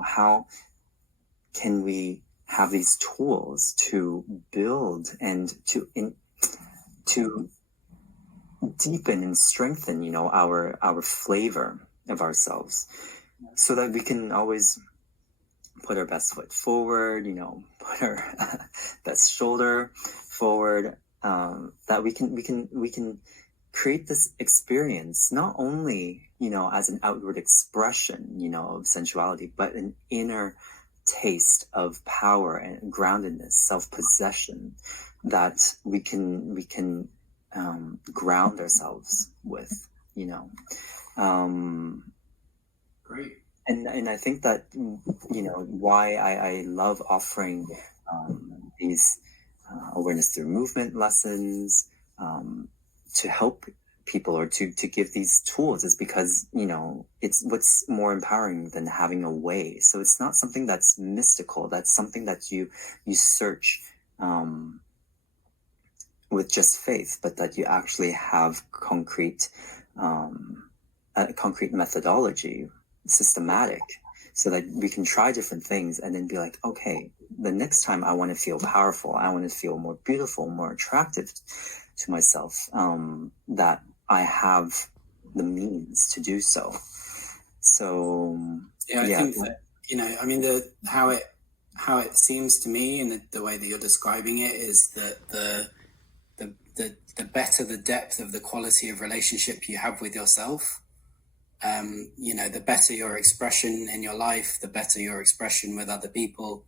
how can we have these tools to build and to deepen and strengthen, our flavor of ourselves, so that we can always put our best foot forward, put our best shoulder forward, that we can create this experience, not only, as an outward expression, of sensuality, but an inner taste of power and groundedness, self-possession, that we can ground ourselves with, Great. And I think that, why I love offering these awareness through movement lessons, to help people, or to give these tools, is because, it's what's more empowering than having a way. So it's not something that's mystical. That's something that you search with just faith, but that you actually have concrete methodology, systematic, so that we can try different things and then be like, okay, the next time I want to feel powerful, I want to feel more beautiful, more attractive to myself, that I have the means to do so. So I think that, how it seems to me, and the way that you're describing it, is that the better the depth of the quality of relationship you have with yourself, the better your expression in your life, the better your expression with other people.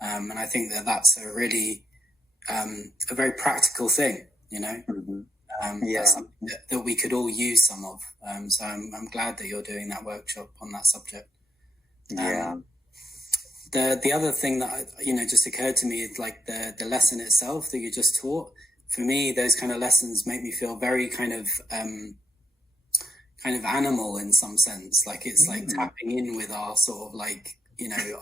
And I think that that's a really, a very practical thing, Mm-hmm. That's something that we could all use some of. So I'm glad that you're doing that workshop on that subject. The other thing that, just occurred to me is like the lesson itself that you just taught. For me, those kind of lessons make me feel very kind of animal in some sense. Like it's like tapping in with our sort of like,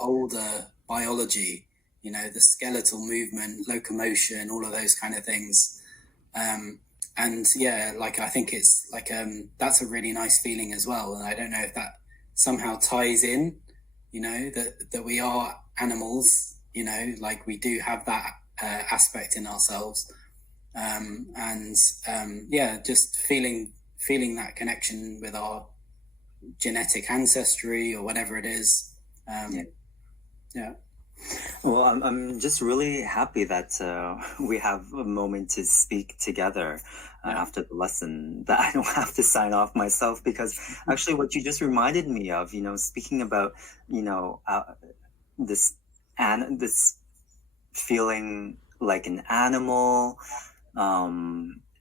older biology, the skeletal movement, locomotion, all of those kind of things. And like, I think it's like, that's a really nice feeling as well. And I don't know if that somehow ties in, that we are animals, like we do have that aspect in ourselves. Just feeling that connection with our genetic ancestry or whatever it is. Well, I'm just really happy that we have a moment to speak together after the lesson, that I don't have to sign off myself, because actually what you just reminded me of, speaking about, this feeling like an animal,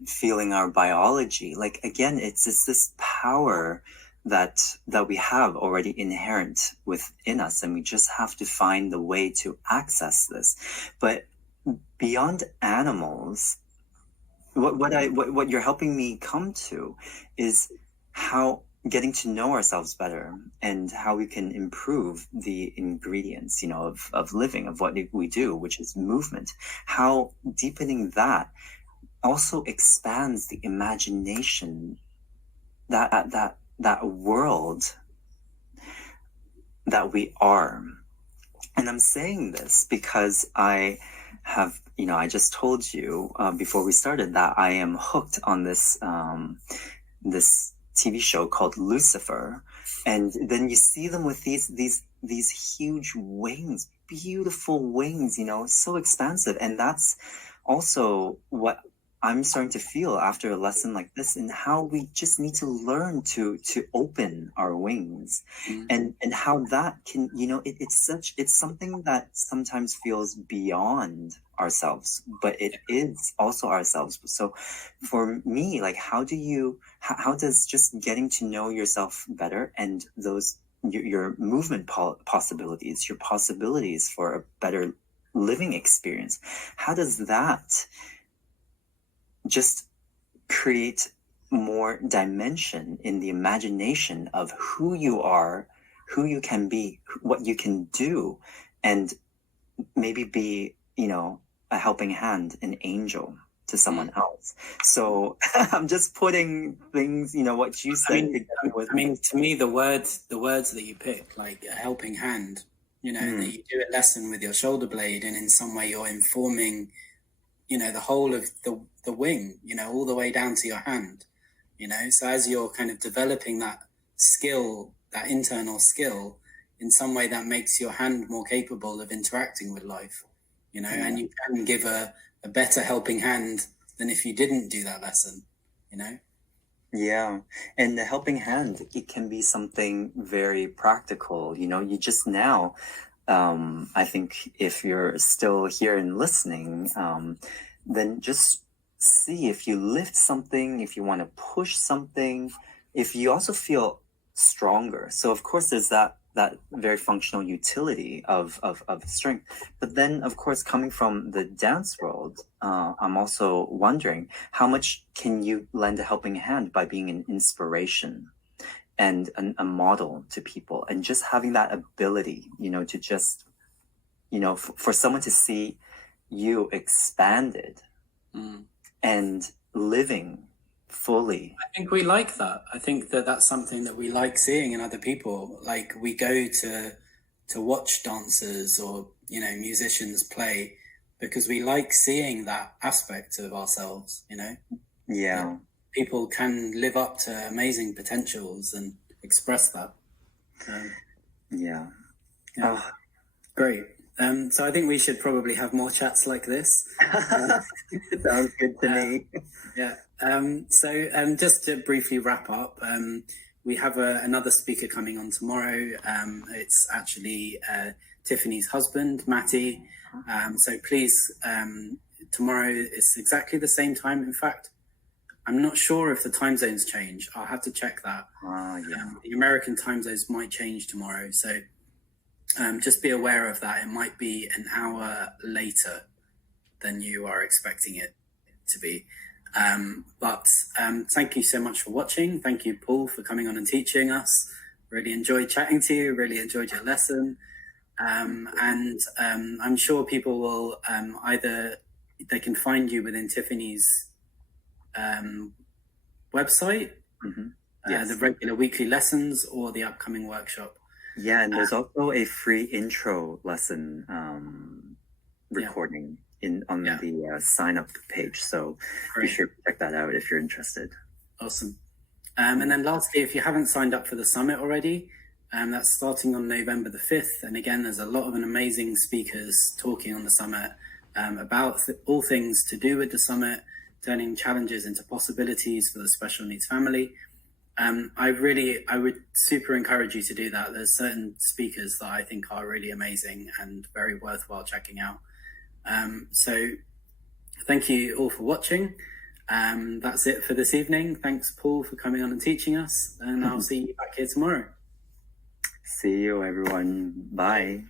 feeling our biology. Like, again, it's this power that we have already inherent within us, and we just have to find the way to access this. But beyond animals, what you're helping me come to is how getting to know ourselves better, and how we can improve the ingredients, of living, of what we do, which is movement. How deepening that also expands the imagination, that world that we are. And I'm saying this because I have, I just told you before we started that I am hooked on this this TV show called Lucifer, and then you see them with these huge wings, beautiful wings, so expansive, and that's also what I'm starting to feel after a lesson like this, and how we just need to learn to open our wings, and how that can, it's something that sometimes feels beyond ourselves, but it is also ourselves. So for me, like, how does just getting to know yourself better, and those your movement possibilities, your possibilities for a better living experience, how does that just create more dimension in the imagination of who you are, who you can be, what you can do, and maybe be, a helping hand, an angel to someone else. So I'm just putting things, what you said together with. To me, the words that you pick, like a helping hand, that you do a lesson with your shoulder blade, and in some way you're informing, the whole of the wing, all the way down to your hand, So as you're kind of developing that skill, that internal skill, in some way that makes your hand more capable of interacting with life, and you can give a better helping hand than if you didn't do that lesson, Yeah. And the helping hand, it can be something very practical. You just now, I think if you're still here and listening, then just see if you lift something, if you want to push something, if you also feel stronger. So of course there's that very functional utility of strength. But then of course, coming from the dance world, I'm also wondering how much can you lend a helping hand by being an inspiration and a model to people, and just having that ability, to just, for someone to see you expanded and living fully. I think we like that. I think that's something that we like seeing in other people. Like, we go to watch dancers or musicians play because we like seeing that aspect of ourselves. Yeah. People can live up to amazing potentials and express that. Yeah. Oh. Great. So I think we should probably have more chats like this. Sounds good to me. Yeah. So just to briefly wrap up, we have another speaker coming on tomorrow. It's actually Tiffany's husband, Matty. So please, tomorrow it's exactly the same time. In fact, I'm not sure if the time zones change. I'll have to check that. Yeah. The American time zones might change tomorrow. So just be aware of that. It might be an hour later than you are expecting it to be. But thank you so much for watching. Thank you, Paul, for coming on and teaching us. Really enjoyed chatting to you. Really enjoyed your lesson. And I'm sure people will either they can find you within Tiffany's website, Yes. the regular weekly lessons or the upcoming workshop. Yeah, and there's also a free intro lesson recording on the sign up page. So be sure to check that out if you're interested. Awesome. And then lastly, if you haven't signed up for the summit already, that's starting on November the 5th. And again, there's a lot of amazing speakers talking on the summit about all things to do with the summit, turning challenges into possibilities for the special needs family. I would super encourage you to do that. There's certain speakers that I think are really amazing and very worthwhile checking out. So thank you all for watching. That's it for this evening. Thanks, Paul, for coming on and teaching us. And I'll see you back here tomorrow. See you, everyone. Bye.